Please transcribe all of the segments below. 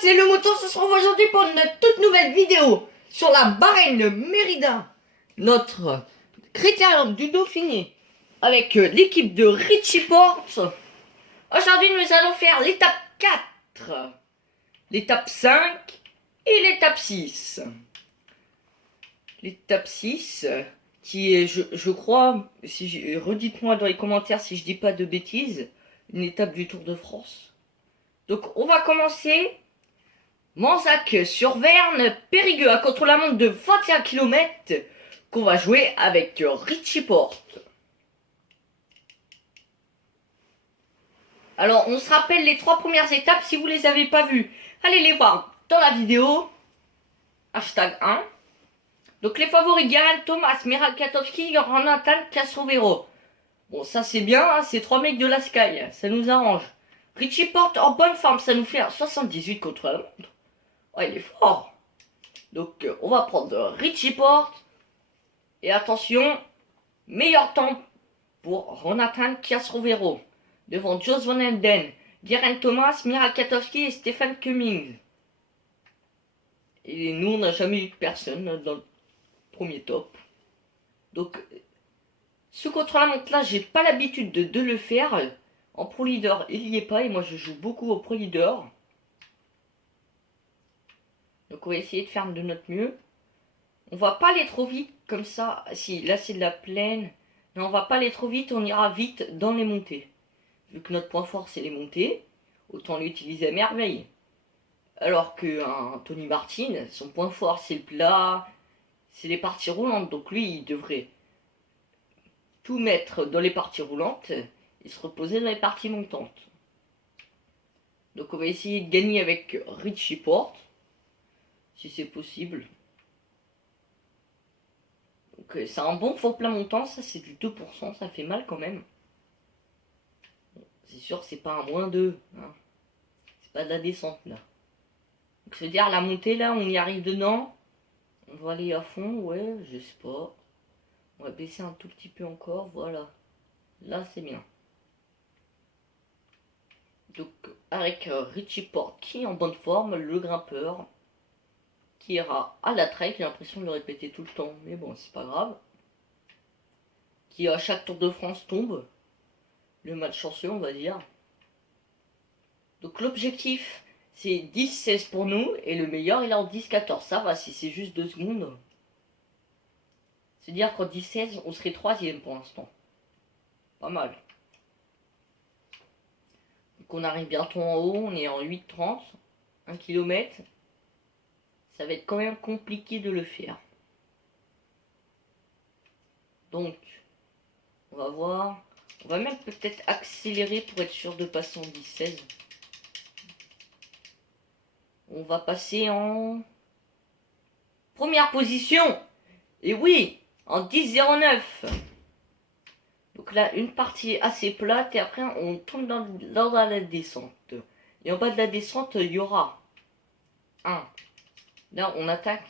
c'est le Mouton, ce sera aujourd'hui pour une toute nouvelle vidéo sur la Bahreïn Mérida, notre critérium du Dauphiné, avec l'équipe de Richie Porte. Aujourd'hui, nous allons faire l'étape 4, l'étape 5 et l'étape 6. L'étape 6, qui est, je crois, si redites-moi dans les commentaires si je dis pas de bêtises, une étape du Tour de France. Donc, on va commencer Manzac-sur-Verne, Périgueux, à contre-la-montre de 21 km, qu'on va jouer avec Richie Porte. Alors, on se rappelle les 3 premières étapes, si vous les avez pas vues, allez les voir dans la vidéo. Hashtag 1. Donc, les favoris, Geraint Thomas, Miral Katowski, Jonathan Castrovero. Bon, ça c'est bien, hein, c'est 3 mecs de la Sky, ça nous arrange. Richie Porte en bonne forme, ça nous fait un 78 contre la montre. Oh, il est fort. Donc, on va prendre Richie Porte. Et attention, meilleur temps pour Jonathan Castrovero. Devant Jos Van Enden, Geraint Thomas, Miral Katowski et Stefan Cummings. Et nous, on n'a jamais eu personne dans le premier top. Donc, ce contre-la-montre là, j'ai pas l'habitude de le faire. En pro leader, il y est pas. Et moi, je joue beaucoup au pro leader. Donc, on va essayer de faire de notre mieux. On va pas aller trop vite comme ça. Si, là, c'est de la plaine. Mais on va pas aller trop vite. On ira vite dans les montées. Vu que notre point fort, c'est les montées. Autant l'utiliser à merveille. Alors qu'un Tony Martin, son point fort, c'est le plat. C'est les parties roulantes. Donc, lui, il devrait tout mettre dans les parties roulantes et se reposer dans les parties montantes. Donc on va essayer de gagner avec Richie Porte, si c'est possible. Donc c'est un bon faux plat montant, ça c'est du 2%, ça fait mal quand même. Bon, c'est sûr que c'est pas un -2, hein. C'est pas de la descente là. Donc ça veut dire la montée là, on y arrive dedans. On va aller à fond, ouais, je sais pas. On va baisser un tout petit peu encore, voilà. Là c'est bien. Donc avec Richie Porte qui est en bonne forme, le grimpeur, qui ira à la trail, j'ai l'impression de le répéter tout le temps, mais bon c'est pas grave. Qui à chaque Tour de France tombe, le match chanceux on va dire. Donc l'objectif c'est 10-16 pour nous, et le meilleur il est en 10-14, ça va si c'est juste 2 secondes. C'est-à-dire qu'en 10-16 on serait 3ème pour l'instant. Pas mal. Donc on arrive bientôt en haut, on est en 8-30, 1 km. Ça va être quand même compliqué de le faire. Donc, on va voir. On va même peut-être accélérer pour être sûr de passer en 10-16. On va passer en première position. Et oui, en 10-09. Donc là, une partie assez plate et après on tombe dans la descente. Et en bas de la descente, il y aura un. Là, on attaque,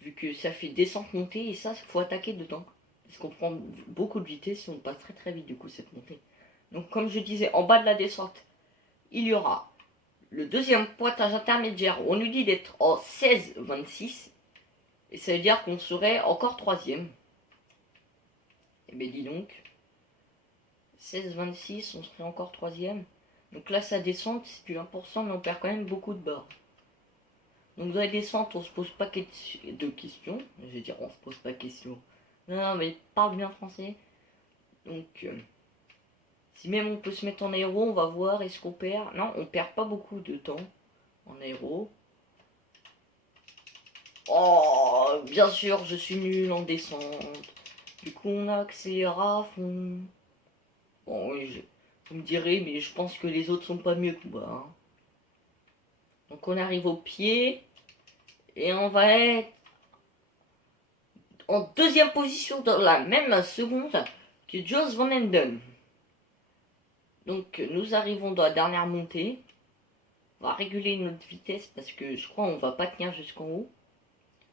vu que ça fait descente-montée, et ça, il faut attaquer dedans. Parce qu'on prend beaucoup de vitesse et on passe très très vite, du coup, cette montée. Donc, comme je disais, en bas de la descente, il y aura le deuxième pointage intermédiaire, où on nous dit d'être en 16-26. Et ça veut dire qu'on serait encore 3ème. Et bien, dis donc. 16-26, on serait encore 3ème. Donc là, ça descend, c'est du 1%, mais on perd quand même beaucoup de barres. Donc dans les descentes, on se pose pas de questions. Je vais dire, on se pose pas de questions. Non, mais parle bien français. Donc, si même on peut se mettre en aéro, on va voir, est-ce qu'on perd. Non, on perd pas beaucoup de temps en aéro. Oh, bien sûr, je suis nul en descente. Du coup, on accélère à fond. Bon, oui, vous me direz, mais je pense que les autres sont pas mieux que moi, hein. Donc on arrive au pied. Et on va être en 2ème position dans la même seconde que Jos Van Enden. Donc nous arrivons dans la dernière montée. On va réguler notre vitesse parce que je crois qu'on va pas tenir jusqu'en haut.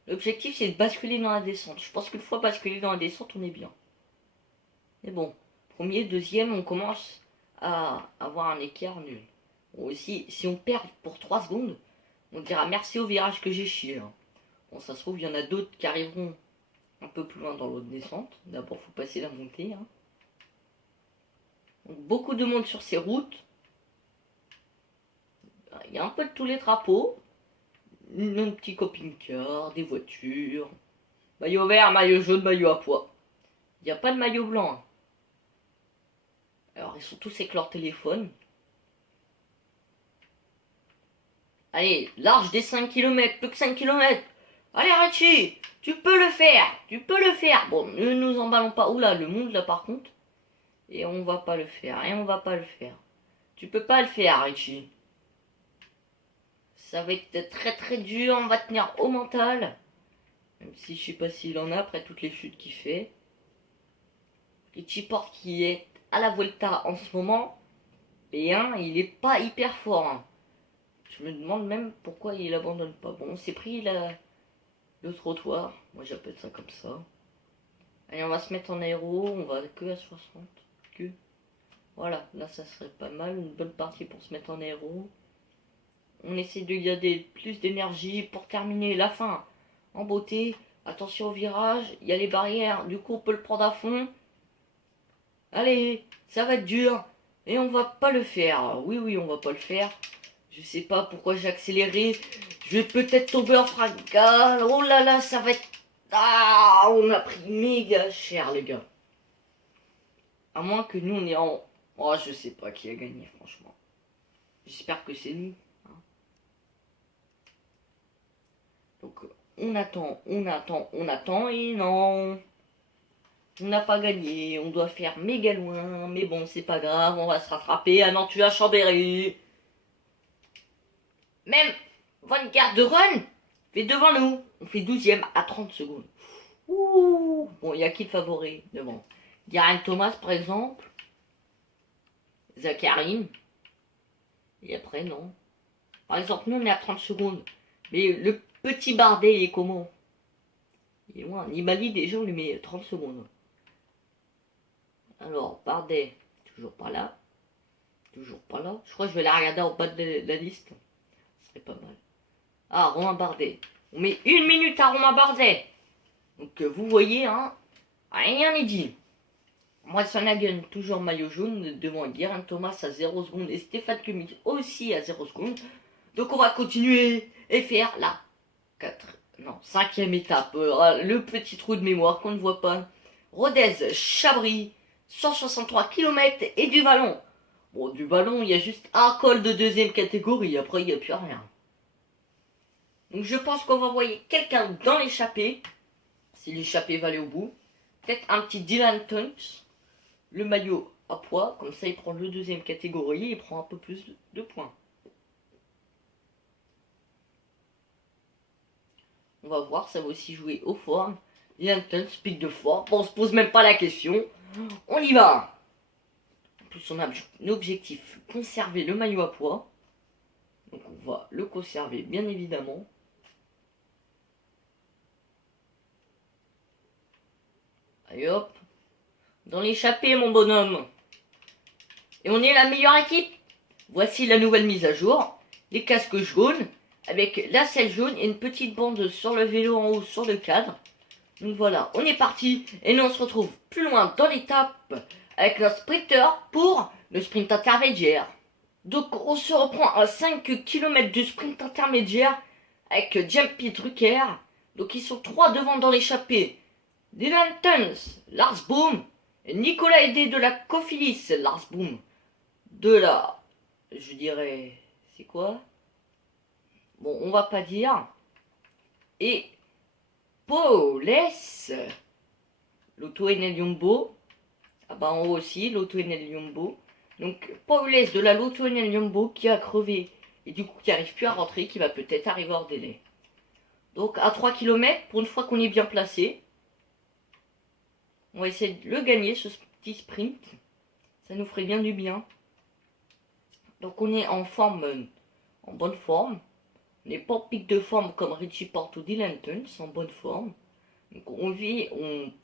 L'objectif c'est de basculer dans la descente. Je pense qu'une fois basculer dans la descente, on est bien. Mais bon, premier, deuxième, on commence à avoir un écart nul. Bon, aussi, si on perd pour 3 secondes, On dira merci au virage que j'ai chié. Hein. Bon, ça se trouve, il y en a d'autres qui arriveront un peu plus loin dans l'autre descente. D'abord, faut passer la montée. Hein. Donc, beaucoup de monde sur ces routes. Il y a un peu de tous les drapeaux. Un petit camping-car, des voitures. Maillot vert, maillot jaune, maillot à pois. Il n'y a pas de maillot blanc. Hein. Alors, ils sont tous avec leur téléphone. Allez, large des 5 km, plus que 5 km. Allez, Richie, tu peux le faire, tu peux le faire. Bon, ne nous emballons pas. Oula, le monde là par contre. Et on va pas le faire, et on va pas le faire. Tu peux pas le faire, Richie. Ça va être très très dur, on va tenir au mental. Même si je sais pas s'il en a après toutes les chutes qu'il fait. Richie Porte qui est à la Vuelta en ce moment. Et il est pas hyper fort. Hein. Je me demande même pourquoi il abandonne pas. Bon, on s'est pris le trottoir. Moi j'appelle ça comme ça. Allez, on va se mettre en aéro. On va que à 60. Que. Voilà, là ça serait pas mal. Une bonne partie pour se mettre en aéro. On essaie de garder plus d'énergie pour terminer la fin en beauté. Attention au virage. Il y a les barrières. Du coup, on peut le prendre à fond. Allez, ça va être dur. Et on va pas le faire. Oui, on va pas le faire. Je sais pas pourquoi j'ai accéléré. Je vais peut-être tomber en fracas. Oh là là, ça va être... Ah, on a pris méga cher, les gars. À moins que nous, on est en... Oh, je sais pas qui a gagné, franchement. J'espère que c'est nous. Hein. Donc, on attend, et non. On n'a pas gagné. On doit faire méga loin. Mais bon, c'est pas grave, on va se rattraper. Ah non, tu as Chambéry. Même Van Garderen fait devant nous. On fait 12e à 30 secondes. Ouh. Bon, il y a qui le favori devant? Geraint Thomas, par exemple. Zakarin. Et après, non. Par exemple, nous, on est à 30 secondes. Mais le petit Bardet, il est comment? Il est loin. Nibali, déjà, on lui met 30 secondes. Alors, Bardet, toujours pas là. Toujours pas là. Je crois que je vais la regarder en bas de la liste. Ce serait pas mal. Ah, Romain Bardet. On met 1 minute à Romain Bardet. Donc, vous voyez, hein, rien n'est dit. Hagen, toujours maillot jaune, devant Geraint Thomas à 0 secondes et Stéphane Kumich aussi à 0 secondes. Donc, on va continuer et faire la 5e étape. Le petit trou de mémoire qu'on ne voit pas. Rodez, Chabris, 163 km et du vallon. Bon, du vallon, il y a juste un col de 2e catégorie. Après, il n'y a plus rien. Donc, je pense qu'on va envoyer quelqu'un dans l'échappée. Si l'échappée va aller au bout. Peut-être un petit Dylan Tunks. Le maillot à poids. Comme ça, il prend le 2e catégorie. Il prend un peu plus de points. On va voir. Ça va aussi jouer aux formes. Dylan Tunks, pic de forme. Bon, on se pose même pas la question. On y va. En plus, on a un objectif. Conserver le maillot à poids. Donc, on va le conserver, bien évidemment. Allez hop. Dans l'échappée, mon bonhomme. Et on est la meilleure équipe. Voici la nouvelle mise à jour. Les casques jaunes. Avec la selle jaune et une petite bande sur le vélo en haut sur le cadre. Donc voilà, on est parti. Et nous on se retrouve plus loin dans l'étape. Avec notre sprinter pour le sprint intermédiaire. Donc on se reprend à 5 km du sprint intermédiaire. Avec Jumpy Drucker. Donc ils sont 3 devant dans l'échappée. Dylan Tuns, Lars Boom, et Nicolas Aidé de la Cofidis, Lars Boom, de la, je dirais, c'est quoi? Bon, on va pas dire. Et Paules, l'Auto Enel Jumbo, ah bah en haut aussi, l'Auto Enel Jumbo. Donc Paules de la Lotto Enel Jumbo qui a crevé et du coup qui arrive plus à rentrer, qui va peut-être arriver hors délai. Donc à 3 km, pour une fois qu'on est bien placé. On va essayer de le gagner, ce petit sprint. Ça nous ferait bien du bien. Donc on est en forme, en bonne forme. On n'est pas en pic de forme comme Richie Porte ou Dylan Tuns, en bonne forme. Donc on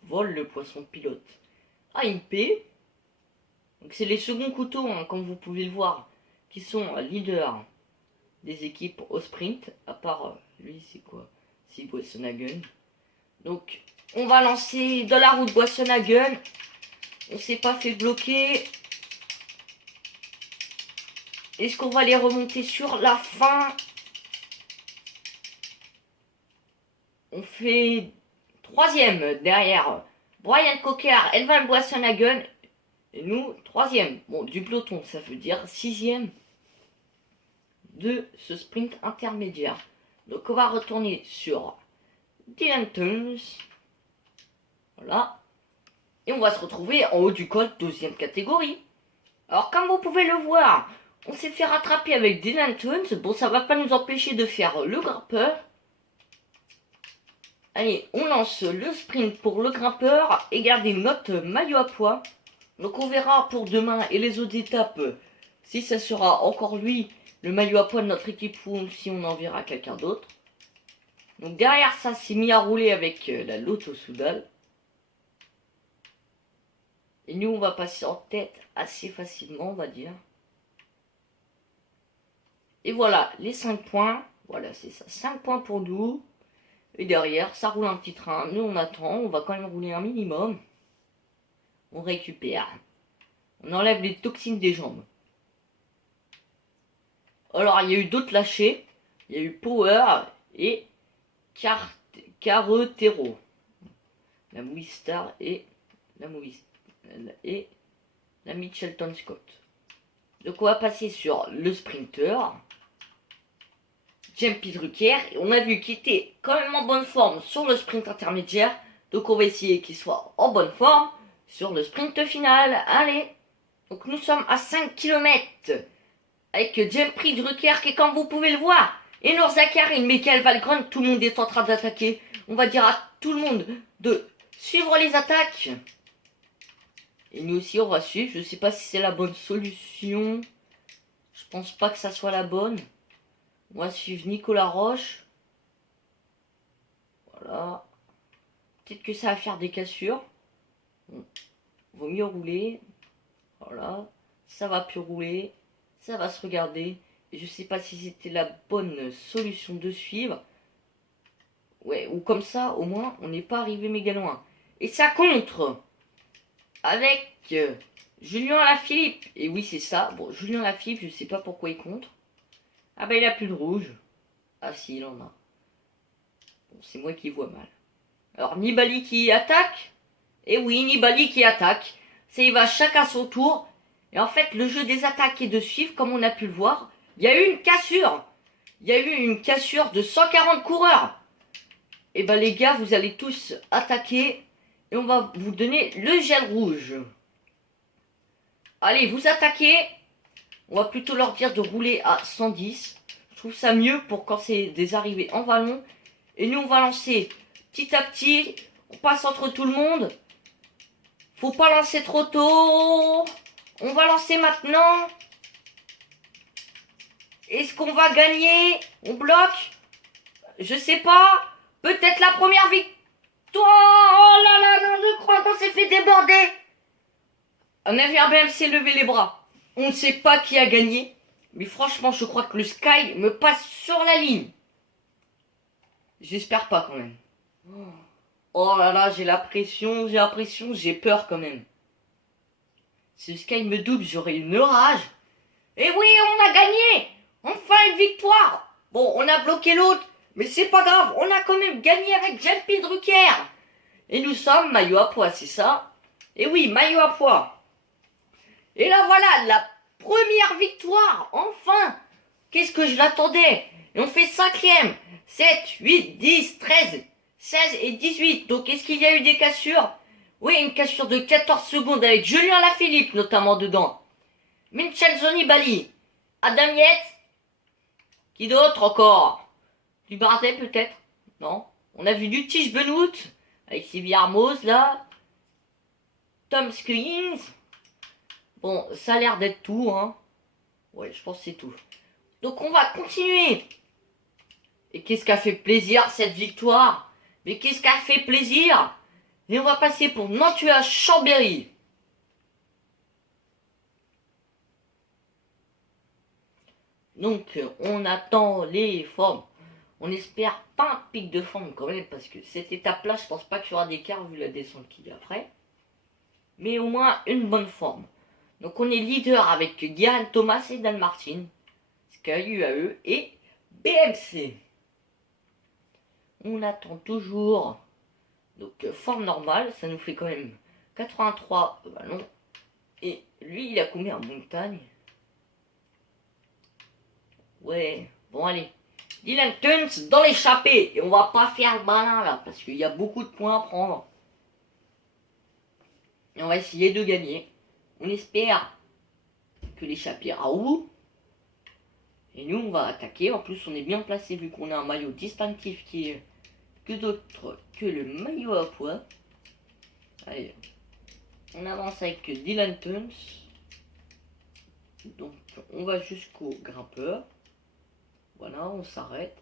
vole le poisson pilote AMP. Donc c'est les seconds couteaux, hein, comme vous pouvez le voir, qui sont leaders des équipes au sprint, à part lui, c'est quoi? C'est Boissenhagen. Donc, on va lancer dans la route Boissenhagen. On s'est pas fait bloquer. Est-ce qu'on va les remonter sur la fin? On fait 3e derrière Brian Cocker, Elvan Boissenhagen. Et nous, 3e. Bon, du peloton, ça veut dire 6e de ce sprint intermédiaire. Donc, on va retourner sur Dylan Teuns. Voilà. Et on va se retrouver en haut du col, 2e catégorie. Alors, comme vous pouvez le voir, on s'est fait rattraper avec Dylan Teuns. Bon, ça va pas nous empêcher de faire le grimpeur. Allez, on lance le sprint pour le grimpeur et garder notre maillot à pois. Donc on verra pour demain et les autres étapes si ça sera encore lui, le maillot à pois de notre équipe, ou si on enverra quelqu'un d'autre. Donc derrière ça, c'est mis à rouler avec la Lotto Soudal. Et nous, on va passer en tête assez facilement, on va dire. Et voilà, les 5 points. Voilà, c'est ça, 5 points pour nous. Et derrière, ça roule un petit train. Nous, on attend. On va quand même rouler un minimum. On récupère. On enlève les toxines des jambes. Alors, il y a eu d'autres lâchés. Il y a eu Power et Carretero. La Movistar et la Mitchelton Scott. Donc, on va passer sur le sprinter. Jean-Pierre Drucker, et on a vu qu'il était quand même en bonne forme sur le sprint intermédiaire, donc on va essayer qu'il soit en bonne forme sur le sprint final. Allez, donc nous sommes à 5 km avec Jean-Pierre Drucker qui, comme vous pouvez le voir, et Nour Zakarin, Michael Valgren, tout le monde est en train d'attaquer. On va dire à tout le monde de suivre les attaques. Et nous aussi on va suivre, je sais pas si c'est la bonne solution, je pense pas que ça soit la bonne. On va suivre Nicolas Roche. Voilà. Peut-être que ça va faire des cassures. Bon. Vaut mieux rouler. Voilà. Ça va plus rouler. Ça va se regarder. Et je sais pas si c'était la bonne solution de suivre. Ouais, ou comme ça, au moins, on n'est pas arrivé méga loin. Et ça contre avec Julien Lafilippe. Et oui, c'est ça. Bon, Julien Lafilippe, je sais pas pourquoi il contre. Ah bah il a plus de rouge. Ah si, il en a. Bon, c'est moi qui vois mal. Alors Nibali qui attaque. Et oui, Nibali qui attaque. C'est il va chacun son tour. Et en fait, le jeu des attaques et de suivre, comme on a pu le voir, il y a eu une cassure. Il y a eu une cassure de 140 coureurs. Et bah les gars, vous allez tous attaquer. Et on va vous donner le gel rouge. Allez, vous attaquez. On va plutôt leur dire de rouler à 110. Je trouve ça mieux pour quand c'est des arrivées en vallon. Et nous, on va lancer petit à petit. On passe entre tout le monde. Faut pas lancer trop tôt. On va lancer maintenant. Est-ce qu'on va gagner? On bloque? Je sais pas. Peut-être la première victoire. Oh là là, non, je crois qu'on s'est fait déborder. On a vu un BMC lever les bras. On ne sait pas qui a gagné, mais franchement, je crois que le Sky me passe sur la ligne. J'espère pas quand même. Oh là là, j'ai l'impression, j'ai peur quand même. Si le Sky me double, j'aurai une rage. Et oui, on a gagné. Enfin une victoire. Bon, on a bloqué l'autre, mais c'est pas grave. On a quand même gagné avec Jean-Pierre Drucker. Et nous sommes maillot à pois, c'est ça? Et oui, maillot à pois. Et là voilà, la première victoire, enfin. Qu'est-ce que je l'attendais? Et on fait 5e, 7, 8, 10, 13, 16 et 18. Donc est-ce qu'il y a eu des cassures? Oui, une cassure de 14 secondes avec Julien Lafilippe notamment dedans. Vincenzo Nibali, Adam Yates. Qui d'autre encore? Du Bardet peut-être? Non. On a vu du Tige Benoît avec Sylvie Armos là. Tom Skillings. Bon, ça a l'air d'être tout, hein. Ouais, je pense que c'est tout. Donc on va continuer. Et qu'est-ce qu'a fait plaisir cette victoire? Mais qu'est-ce qu'a fait plaisir? Et on va passer pour Nantua Chambéry. Donc, on attend les formes. On espère pas un pic de forme quand même, parce que cette étape-là, je pense pas qu'il y aura d'écart vu la descente qu'il y a après. Mais au moins une bonne forme. Donc, on est leader avec Guérin Thomas et Dan Martin, SKUAE et BMC. On attend toujours. Donc, forme normale, ça nous fait quand même 83 ballons. Et lui, il a combien en montagne? Ouais, bon allez. Dylan Tuns dans l'échappée. Et on va pas faire le malin là, parce qu'il y a beaucoup de points à prendre. Et on va essayer de gagner. On espère que l'échappée ira au bout. Et nous, on va attaquer. En plus, on est bien placé vu qu'on a un maillot distinctif qui est que d'autre que le maillot à poids. Allez, on avance avec Dylan Tuns. Donc, on va jusqu'au grimpeur. Voilà, on s'arrête.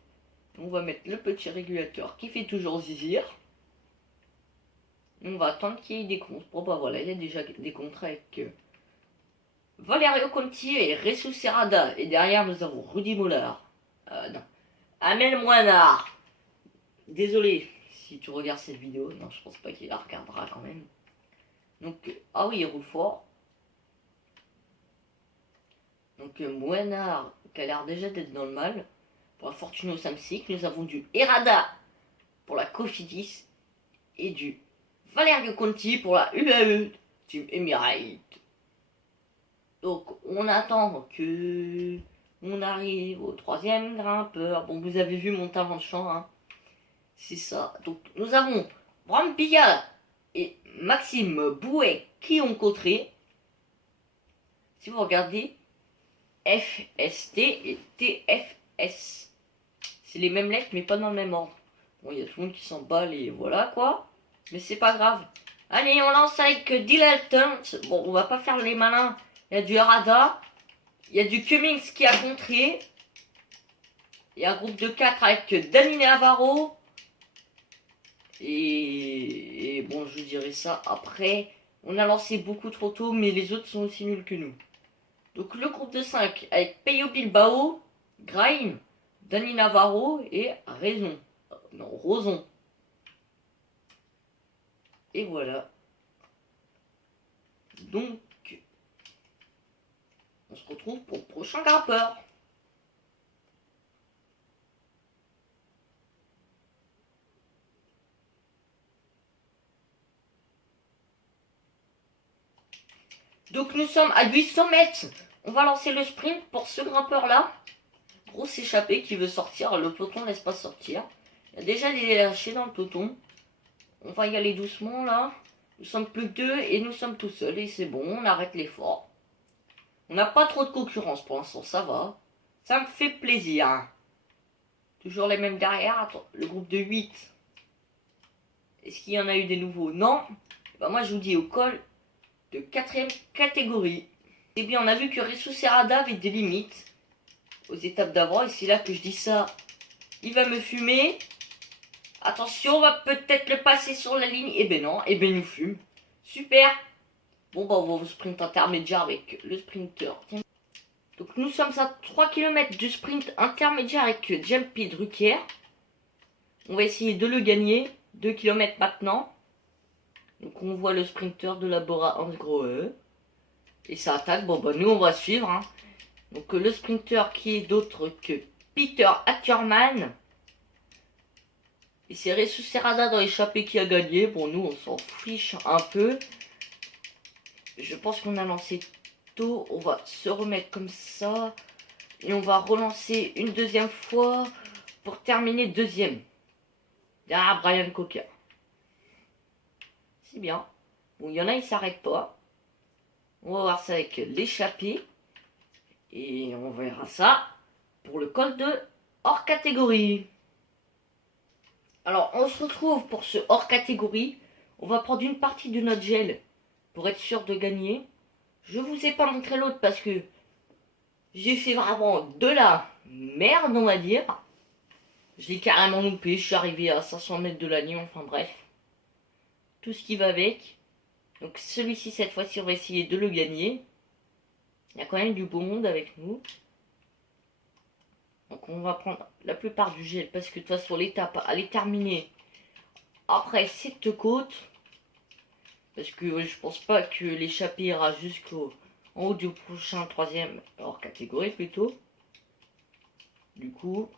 On va mettre le petit régulateur qui fait toujours zizir. On va attendre qu'il y ait des comptes. Bon bah voilà, il y a déjà des contrats avec Valerio Conti et Ressus Serrada. Et derrière nous avons Rudy Mollard. Non. Amel Moinard. Désolé si tu regardes cette vidéo. Non, je pense pas qu'il la regardera quand même. Donc, ah oui, il roule fort. Donc, Moinard qui a l'air déjà d'être dans le mal. Pour la Fortuno Samsic, nous avons du Errada pour la Cofidis et du Valerio Conti pour la UAE Team Emirates. Donc on attend que on arrive au troisième grimpeur. Bon, vous avez vu mon talent de chant, hein. C'est ça. Donc nous avons Bram Pigal et Maxime Bouet qui ont cotré. Si vous regardez FST et TFS. C'est les mêmes lettres mais pas dans le même ordre. Bon, il y a tout le monde qui s'emballe et voilà quoi. Mais c'est pas grave. Allez, on lance avec Dylan Tuns. Bon, on va pas faire les malins. Il y a du Rada. Il y a du Cummings qui a contré. Il y a un groupe de 4 avec Dani Navarro. Et bon, je dirais ça après. On a lancé beaucoup trop tôt, mais les autres sont aussi nuls que nous. Donc le groupe de 5 avec Peyo Bilbao, Grain, Dani Navarro et Raison. Non, Roson. Et voilà. Donc, on se retrouve pour le prochain grimpeur. Donc nous sommes à 800 mètres. On va lancer le sprint pour ce grimpeur-là. Grosse échappée qui veut sortir. Le peloton ne laisse pas sortir. Il y a déjà des lâchés dans le peloton. On va y aller doucement là. Nous sommes plus que 2 et nous sommes tout seuls. Et c'est bon, on arrête l'effort. On n'a pas trop de concurrence pour l'instant, ça va. Ça me fait plaisir. Toujours les mêmes derrière. Attends, le groupe de 8. Est-ce qu'il y en a eu des nouveaux? Non. Ben moi je vous dis au col de 4ème catégorie. Eh bien on a vu que Ressus Serrada avait des limites aux étapes d'avant. Et c'est là que je dis ça. Il va me fumer. Attention, on va peut-être le passer sur la ligne. Eh ben non, eh ben il nous fume. Super. Bon bah on va au sprint intermédiaire avec le sprinter. Donc nous sommes à 3 km du sprint intermédiaire avec Jumpy Drucker. On va essayer de le gagner. 2 km maintenant. Donc on voit le sprinter de la Bora Hansgrohe. Et ça attaque. Bon bah nous on va suivre. Hein. Donc le sprinter qui est d'autre que Peter Ackermann. Et c'est Ressus Serrada dans l'échappée qui a gagné. Bon nous on s'en fiche un peu. Je pense qu'on a lancé tôt. On va se remettre comme ça. Et on va relancer une deuxième fois pour terminer deuxième. Derrière Brian Cocker. C'est bien. Bon, il y en a, ils s'arrêtent pas. On va voir ça avec l'échappée. Et on verra ça pour le col de hors catégorie. Alors, on se retrouve pour ce hors catégorie. On va prendre une partie de notre gel pour être sûr de gagner. Je vous ai pas montré l'autre parce que j'ai fait vraiment de la merde, on va dire. Je l'ai carrément loupé. Je suis arrivé à 500 mètres de la ligne. Enfin bref. Tout ce qui va avec. Donc celui-ci, cette fois-ci, on va essayer de le gagner. Il y a quand même du beau monde avec nous. Donc on va prendre la plupart du gel parce que de toute façon l'étape elle est terminée après cette côte. Parce que je pense pas que l'échappée ira jusqu'au en haut du prochain troisième hors catégorie plutôt. Du coup,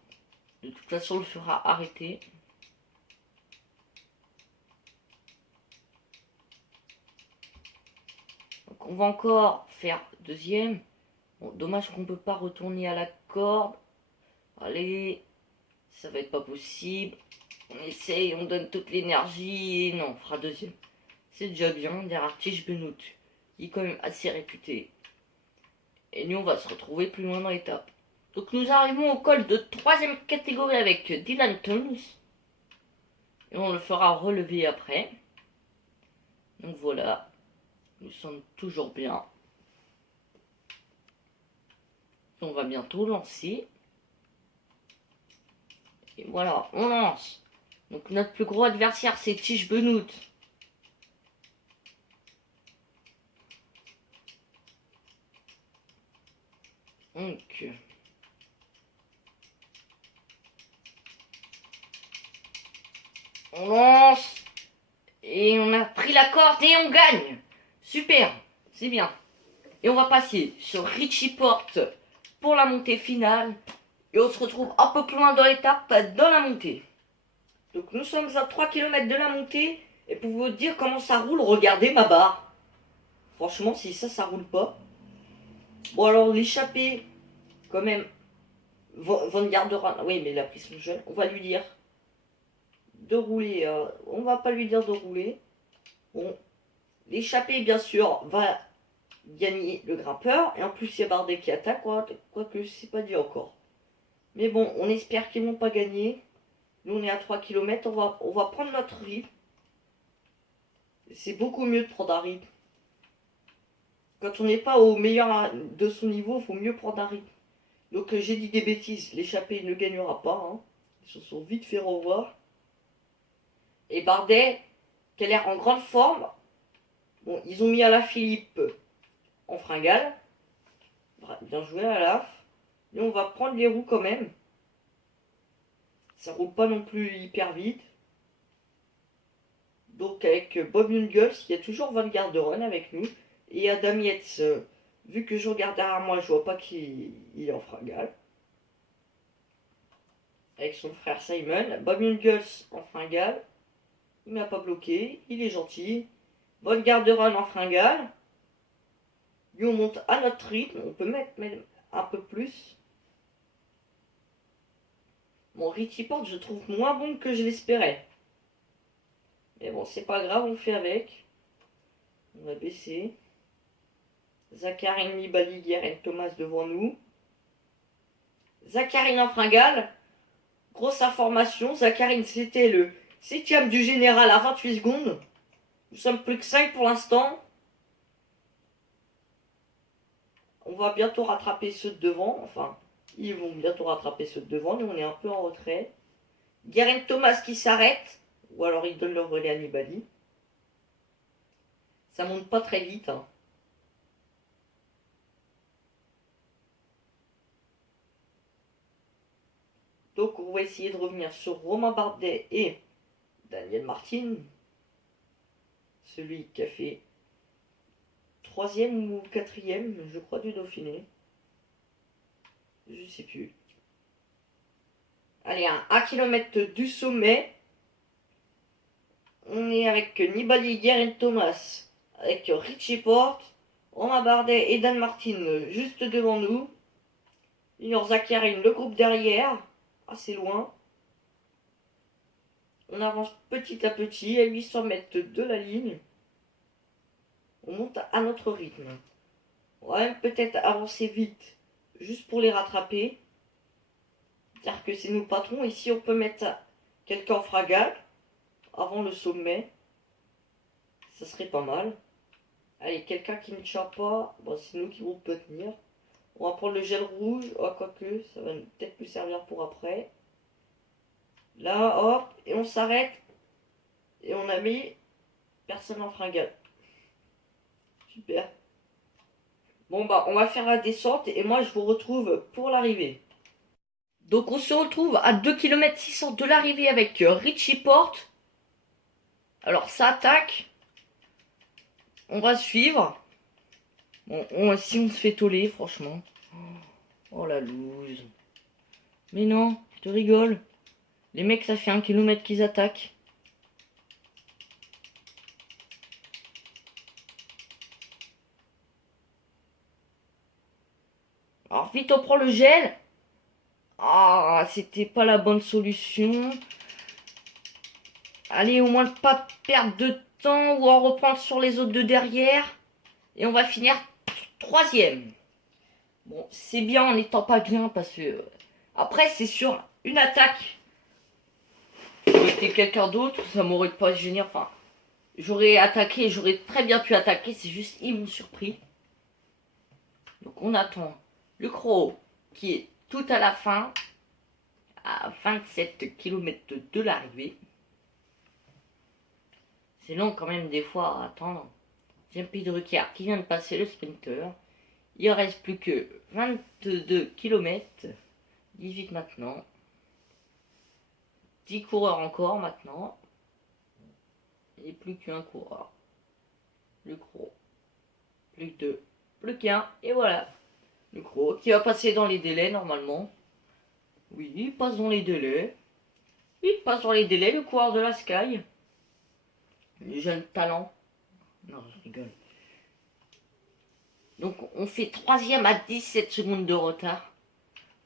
de toute façon on le fera arrêter. Donc on va encore faire deuxième. Bon, dommage qu'on peut pas retourner à la corde. Allez, ça va être pas possible. On essaye, on donne toute l'énergie. Et non, on fera deuxième. C'est déjà bien, derrière Tige Benoît. Il est quand même assez réputé. Et nous, on va se retrouver plus loin dans l'étape. Donc nous arrivons au col de troisième catégorie avec Dylan Tunes. Et on le fera relever après. Donc voilà. Nous sommes toujours bien. On va bientôt lancer. Et voilà, on lance. Donc notre plus gros adversaire, c'est Tige Benoît. Donc... on lance. Et on a pris la corde et on gagne. Super, c'est bien. Et on va passer sur Richie Porte pour la montée finale. Et on se retrouve un peu plus loin dans l'étape, dans la montée. Donc nous sommes à 3 km de la montée. Et pour vous dire comment ça roule, regardez ma barre. Franchement, si ça roule pas. Bon alors l'échappée, quand même, Van Gardera, oui mais il a pris son jeune. On va lui dire de rouler. On va pas lui dire de rouler. Bon, l'échappée bien sûr va gagner le grimpeur. Et en plus il y a Bardet qui attaque, quoique c'est pas dit encore. Mais bon, on espère qu'ils vont pas gagner. Nous on est à 3 km, on va prendre notre rythme. C'est beaucoup mieux de prendre un rythme. Quand on n'est pas au meilleur de son niveau, il faut mieux prendre un rythme. Donc j'ai dit des bêtises, l'échappée ne gagnera pas. Hein. Ils se sont vite fait revoir. Et Bardet, qui a l'air en grande forme. Bon, ils ont mis à la Philippe en fringale. Bien joué à la. Mais on va prendre les roues quand même. Ça roule pas non plus hyper vite. Donc avec Bob Jungels, il y a toujours Van Garderen avec nous. Et Adam Yates, vu que je regarde derrière moi, je vois pas qu'il est en fringale. Avec son frère Simon. Bob Jungels en fringale. Il m'a pas bloqué, il est gentil. Van Garderen en fringale. Lui on monte à notre rythme, on peut mettre même un peu plus. Mon Richie Porte je trouve moins bon que je l'espérais. Mais bon c'est pas grave, on fait avec. On va baisser. Zacharine, Nibali, Guerin, Thomas devant nous. Zacharine en fringale. Grosse information, Zacharine c'était le 7ème du général à 28 secondes. Nous sommes plus que 5 pour l'instant. On va bientôt rattraper ceux de devant. Enfin, ils vont bientôt rattraper ceux de devant. Nous, on est un peu en retrait. Guerin Thomas qui s'arrête. Ou alors il donne le relais à Nibali. Ça monte pas très vite. Hein. Donc on va essayer de revenir sur Romain Bardet et Daniel Martin. Celui qui a fait 3ème ou 4ème, je crois, du Dauphiné. Je sais plus. Allez, à 1 km du sommet. On est avec Nibali, Guerin Thomas, avec Richie Porte, Romain Bardet et Dan Martin juste devant nous. Junior Zacharine, le groupe derrière, assez loin. On avance petit à petit à 800 mètres de la ligne. On monte à notre rythme. On va même peut-être avancer vite, juste pour les rattraper. C'est-à-dire que c'est nous le patron. Ici, on peut mettre quelqu'un en fragale avant le sommet. Ça serait pas mal. Allez, quelqu'un qui ne tient pas. Bon, c'est nous qui vont peut tenir. On va prendre le gel rouge. Oh, quoique, ça va peut-être plus servir pour après. Là, hop, et on s'arrête. Et on a mis personne en fringale. Super. Bon, bah, on va faire la descente et moi, je vous retrouve pour l'arrivée. Donc on se retrouve à 2 km 600 de l'arrivée avec Richie Porte. Alors ça attaque. On va suivre. Bon, si on se fait toller, franchement. Oh la loose. Mais non, je te rigole. Les mecs, ça fait 1 km qu'ils attaquent. Alors vite, on prend le gel. Ah, c'était pas la bonne solution. Allez, au moins pas perdre de temps ou en reprendre sur les autres de derrière. Et on va finir 3e. Bon, c'est bien en n'étant pas bien parce que... Après, c'est sur une attaque. J'aurais été quelqu'un d'autre, ça m'aurait pas gêné. Enfin, j'aurais attaqué, j'aurais très bien pu attaquer. C'est juste, ils m'ont surpris. Donc on attend le croc qui est tout à la fin. À 27 km de l'arrivée. C'est long quand même des fois à attendre. Jumpy Drucker qui vient de passer le sprinter. Il ne reste plus que 22 km. 18 maintenant. 10 coureurs encore maintenant. Et plus qu'un coureur. Le croc. Plus que 2. Plus qu'un. Et voilà. Le croc qui va passer dans les délais normalement. Oui, il passe dans les délais. Il passe dans les délais, le coureur de la Sky. Le jeune talent. Non, je rigole. Donc, on fait 3e à 17 secondes de retard.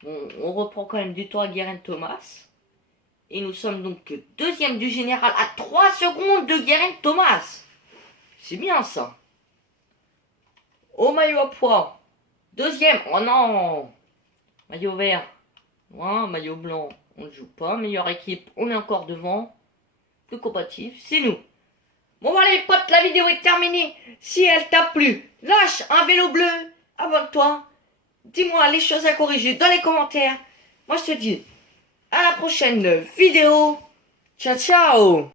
On reprend quand même du temps à Geraint Thomas. Et nous sommes donc 2e du général à 3 secondes de Geraint Thomas. C'est bien ça. Au maillot à pois. 2e. Oh non. Maillot vert. Ouais, maillot blanc. On ne joue pas. Meilleure équipe. On est encore devant. Plus combatif. C'est nous. Bon voilà les potes, la vidéo est terminée. Si elle t'a plu, lâche un vélo bleu, abonne-toi, dis-moi les choses à corriger dans les commentaires. Moi je te dis à la prochaine vidéo. Ciao ciao.